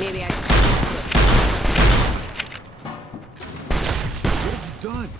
Maybe I... What have you done?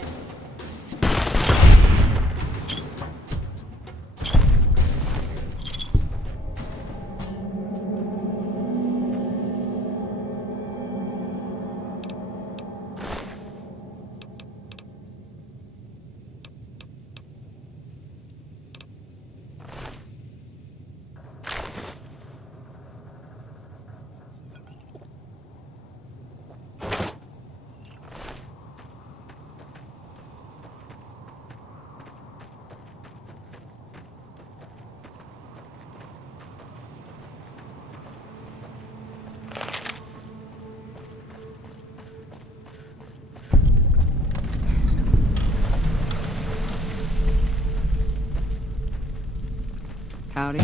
Howdy.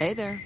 Hey there.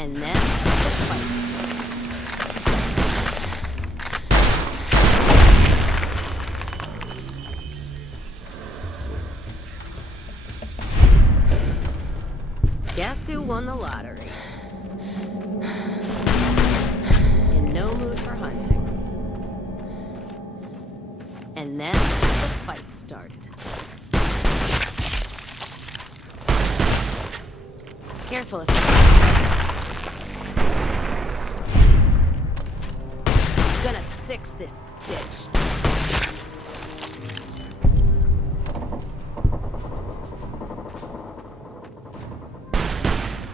And then the fight. Guess who won the lottery? In no mood for hunting. And then the fight started. Careful. Gonna six this bitch.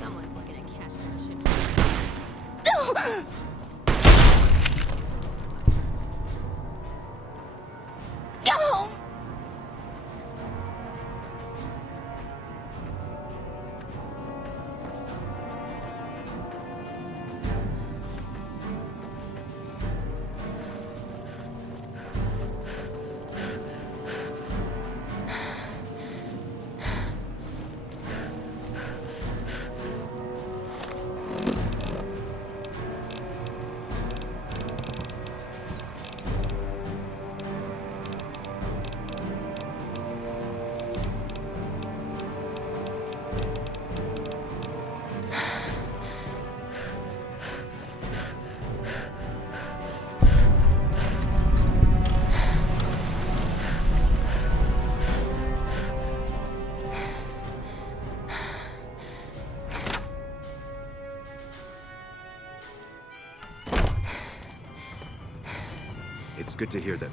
Someone's looking at cash their chips. It's good to hear that.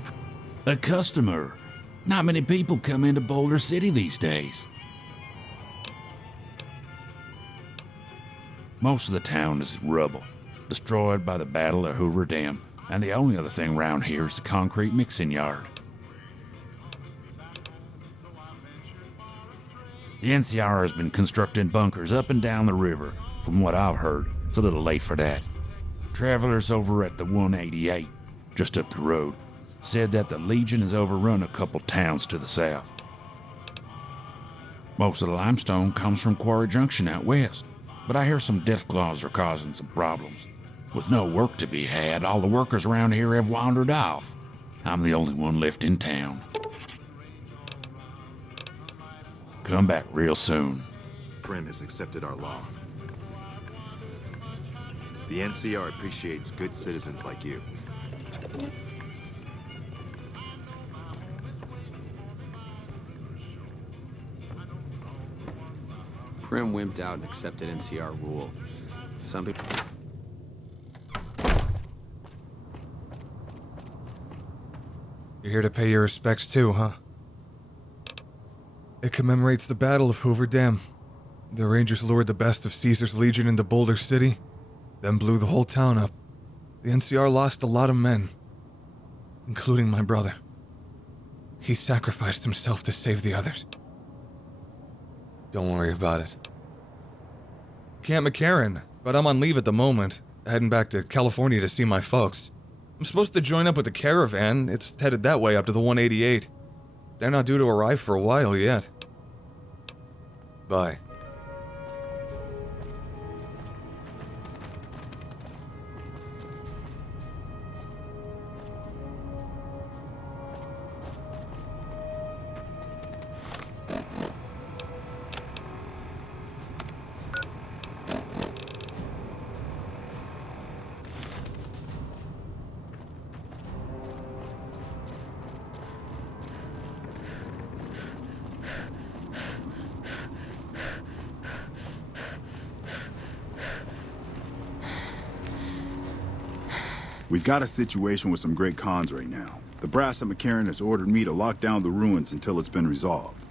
A customer. Not many people come into Boulder City these days. Most of the town is rubble, destroyed by the Battle of Hoover Dam, and the only other thing around here is the concrete mixing yard. The NCR has been constructing bunkers up and down the river. From what I've heard, it's a little late for that. Travelers over at the 188, just up the road, said that the Legion has overrun a couple towns to the south. Most of the limestone comes from Quarry Junction out west, but I hear some deathclaws are causing some problems. With no work to be had, all the workers around here have wandered off. I'm the only one left in town. Come back real soon. Prim has accepted our law. The NCR appreciates good citizens like you. Prim wimped out and accepted NCR rule. Some people... You're here to pay your respects too, huh? It commemorates the Battle of Hoover Dam. The Rangers lured the best of Caesar's Legion into Boulder City, then blew the whole town up. The NCR lost a lot of men, including my brother. He sacrificed himself to save the others. Don't worry about it. Camp McCarran, but I'm on leave at the moment, heading back to California to see my folks. I'm supposed to join up with the caravan. It's headed that way up to the 188. They're not due to arrive for a while yet. Bye. We've got a situation with some great cons right now. The brass at McCarran has ordered me to lock down the ruins until it's been resolved.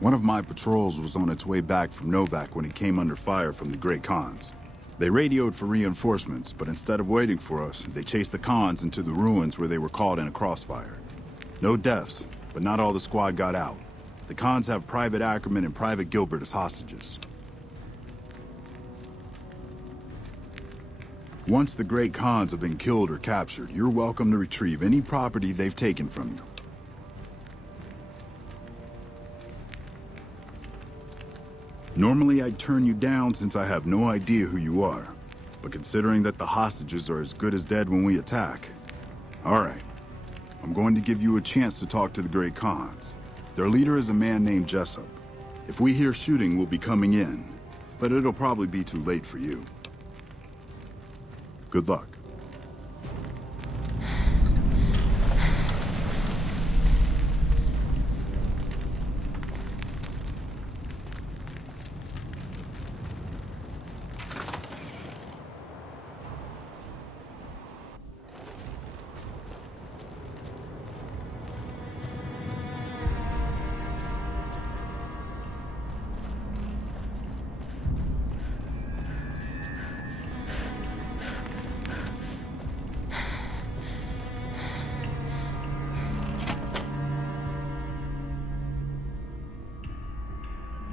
One of my patrols was on its way back from Novak when it came under fire from the great cons. They radioed for reinforcements, but instead of waiting for us, they chased the cons into the ruins where they were caught in a crossfire. No deaths, but not all the squad got out. The cons have Private Ackerman and Private Gilbert as hostages. Once the great cons have been killed or captured, you're welcome to retrieve any property they've taken from you. Normally I'd turn you down since I have no idea who you are. But considering that the hostages are as good as dead when we attack... Alright. I'm going to give you a chance to talk to the Great Khans. Their leader is a man named Jessup. If we hear shooting, we'll be coming in. But it'll probably be too late for you. Good luck.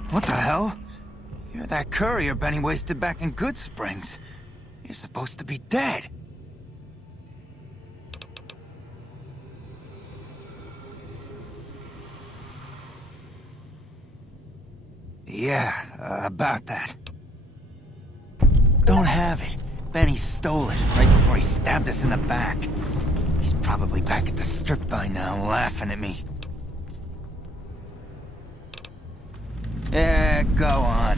What the hell? You're that courier Benny wasted back in Good Springs. You're supposed to be dead. Yeah, about that. Don't have it. Benny stole it right before he stabbed us in the back. He's probably back at the strip by now, laughing at me. Yeah, go on.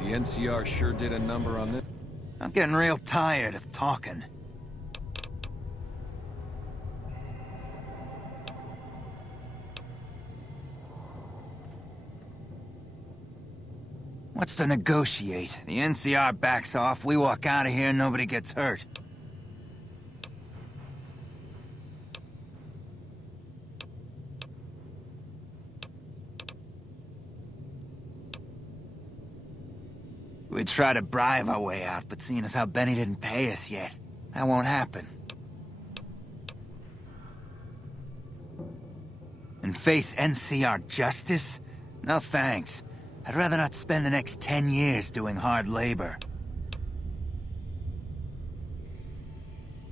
The NCR sure did a number on this. I'm getting real tired of talking. What's to negotiate? The NCR backs off, we walk out of here, nobody gets hurt. We'd try to bribe our way out, but seeing as how Benny didn't pay us yet, that won't happen. And face NCR justice? No thanks. I'd rather not spend the next 10 years doing hard labor.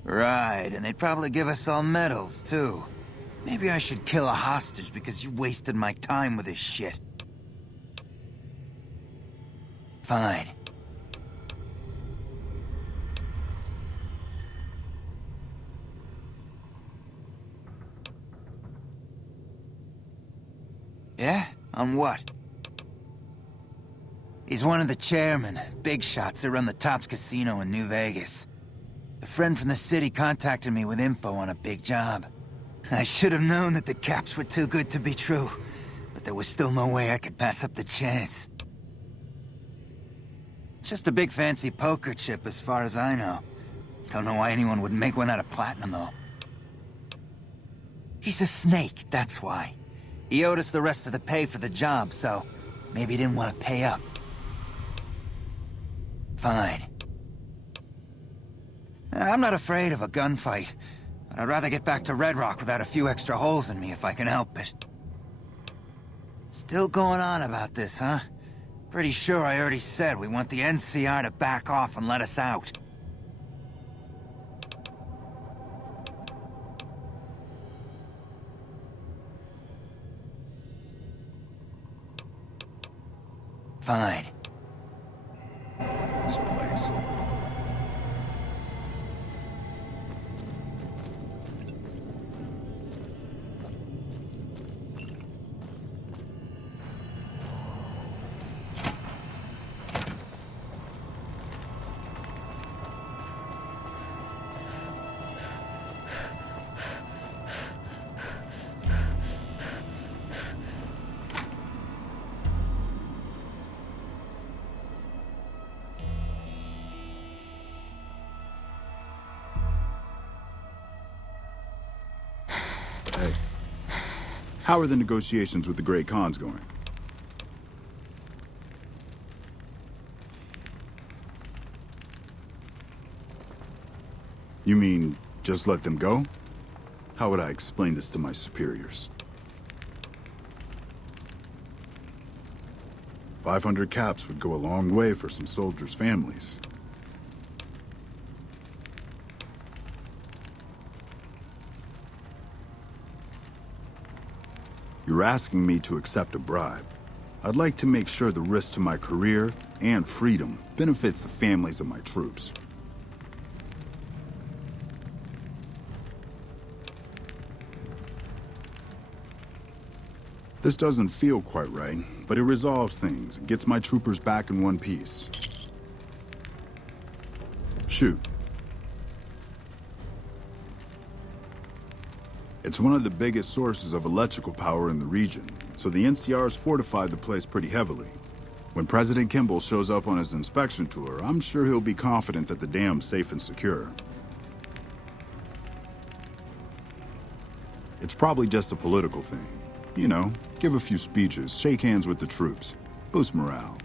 Right, and they'd probably give us all medals, too. Maybe I should kill a hostage because you wasted my time with this shit. Fine. Yeah? On what? He's one of the chairmen, big shots that run the Tops Casino in New Vegas. A friend from the city contacted me with info on a big job. I should have known that the caps were too good to be true, but there was still no way I could pass up the chance. It's just a big fancy poker chip as far as I know. Don't know why anyone would make one out of platinum, though. He's a snake, that's why. He owed us the rest of the pay for the job, so maybe he didn't want to pay up. Fine. I'm not afraid of a gunfight, but I'd rather get back to Red Rock without a few extra holes in me if I can help it. Still going on about this, huh? Pretty sure I already said we want the NCR to back off and let us out. Fine. This place. Hey, how are the negotiations with the Great Khans going? You mean, just let them go? How would I explain this to my superiors? 500 caps would go a long way for some soldiers' families. You're asking me to accept a bribe. I'd like to make sure the risk to my career and freedom benefits the families of my troops. This doesn't feel quite right, but it resolves things and gets my troopers back in one piece. Shoot. It's one of the biggest sources of electrical power in the region, so the NCR's fortified the place pretty heavily. When President Kimball shows up on his inspection tour, I'm sure he'll be confident that the dam's safe and secure. It's probably just a political thing. You know, give a few speeches, shake hands with the troops, boost morale.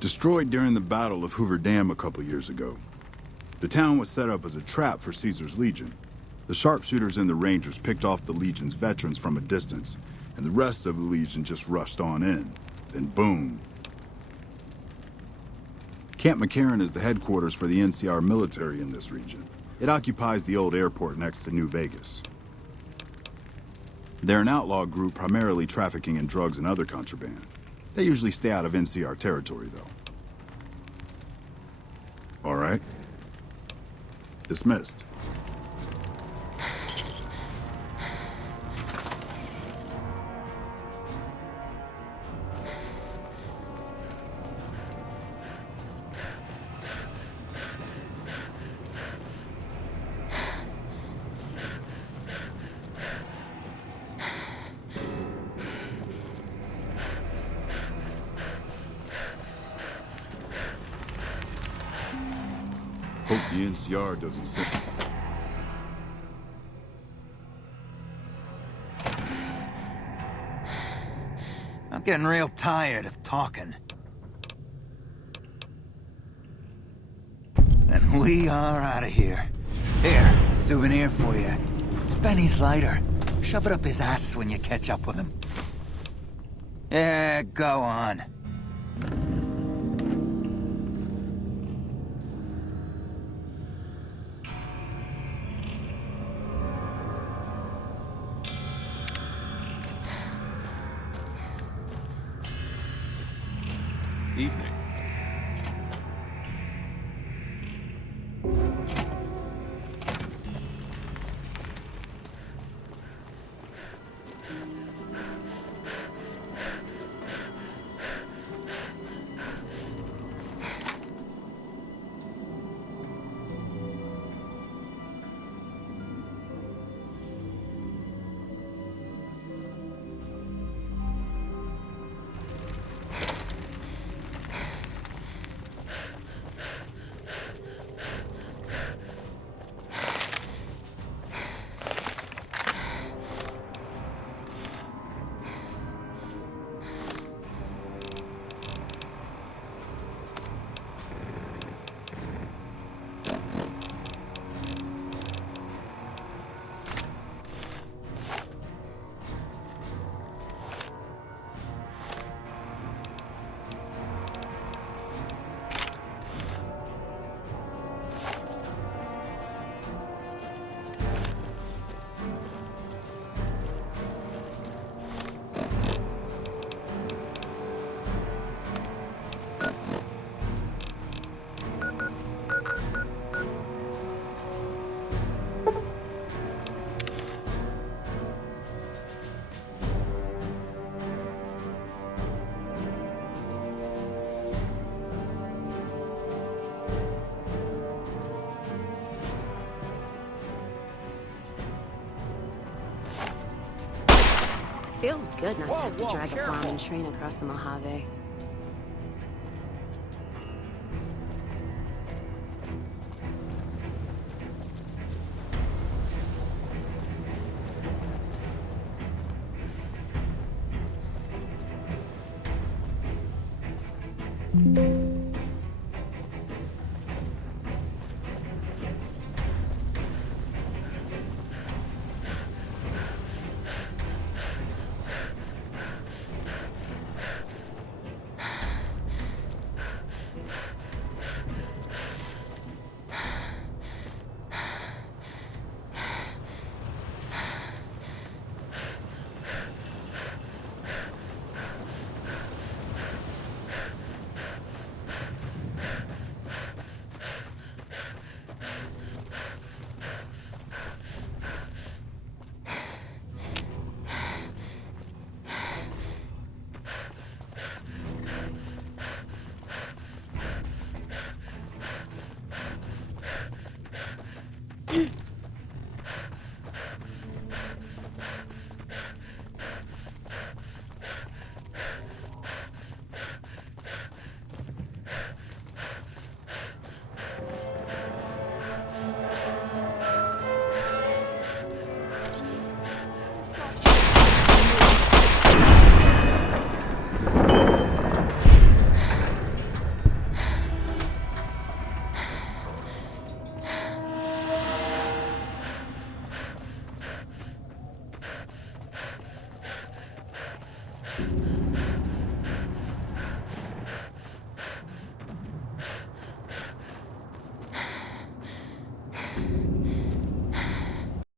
Destroyed during the Battle of Hoover Dam a couple years ago, the town was set up as a trap for Caesar's Legion. The sharpshooters and the Rangers picked off the Legion's veterans from a distance, and the rest of the Legion just rushed on in. Then boom. Camp McCarran is the headquarters for the NCR military in this region. It occupies the old airport next to New Vegas. They're an outlaw group primarily trafficking in drugs and other contraband. They usually stay out of NCR territory, though. All right. Dismissed. Hope the NCR doesn't send. I'm getting real tired of talking. And we are out of here. Here, a souvenir for you. It's Benny's lighter. Shove it up his ass when you catch up with him. Yeah, go on. Evening. Feels good not to have to drag a bomb and train across the Mojave.